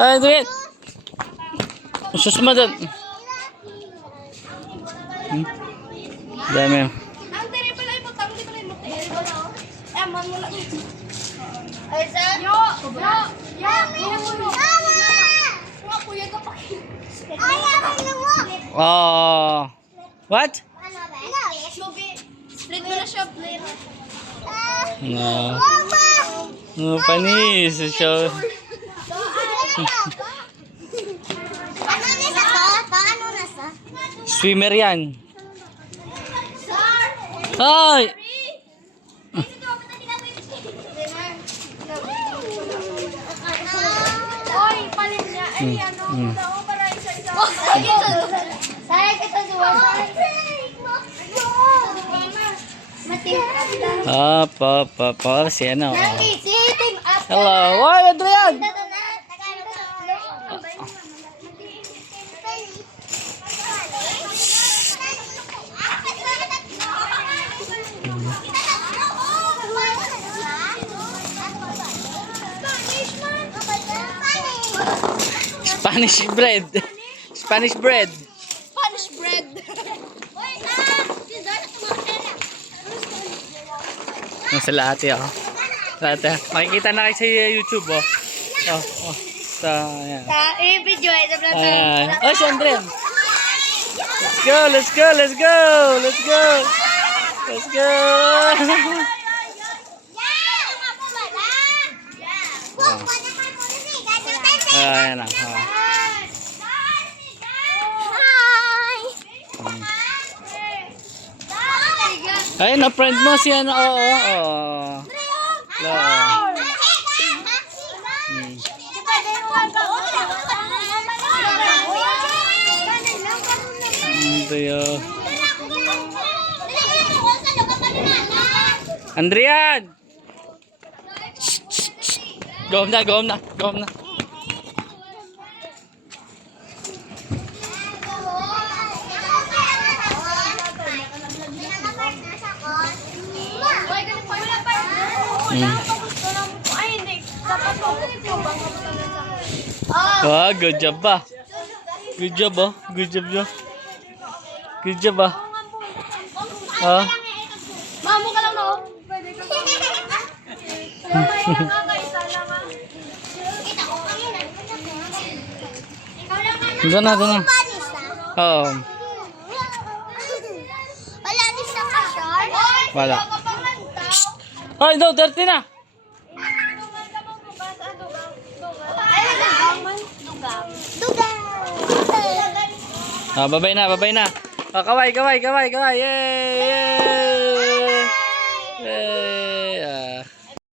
Ay, duit. Susma doon. Dami. Ang tiri pala imo tang di pala imo. Eh man mo lang. Ay sa. Yo. Mama. Nga kuya ka pa. Ay, ano mo? Oh. What? Split mo na siya, split. No. No, panis. Siya. Paano na sa? Swimmer yan. Ay! Oy, palit niya. Ay, ano? Para isa-isa. Sayang kita duwa. Si ano. Si Team Up. Hello. Why, Adrian? Spanish bread. Spanish bread. Spanish bread. Sa lahat ako. Lahat. Makikita na kayo sa YouTube, oh. Oh. Ayan. I-video sa vlog. Ayan. Oh, si Andren. Let's go. Ayan na. Ayun na, friend mo si ano. Oo. Andrian! Go na. Ay, hindi. Dapat mo. Ah, good job ba? Good job nyo. Good job ba? Ah. Mamo ka lang, no? Pwede ka. Doon na. Oo. Wala din sa kasyon. Wala. Ay, no, dirty na. Ah, babay na. Ah, kaway. Yay! Yay! Ah.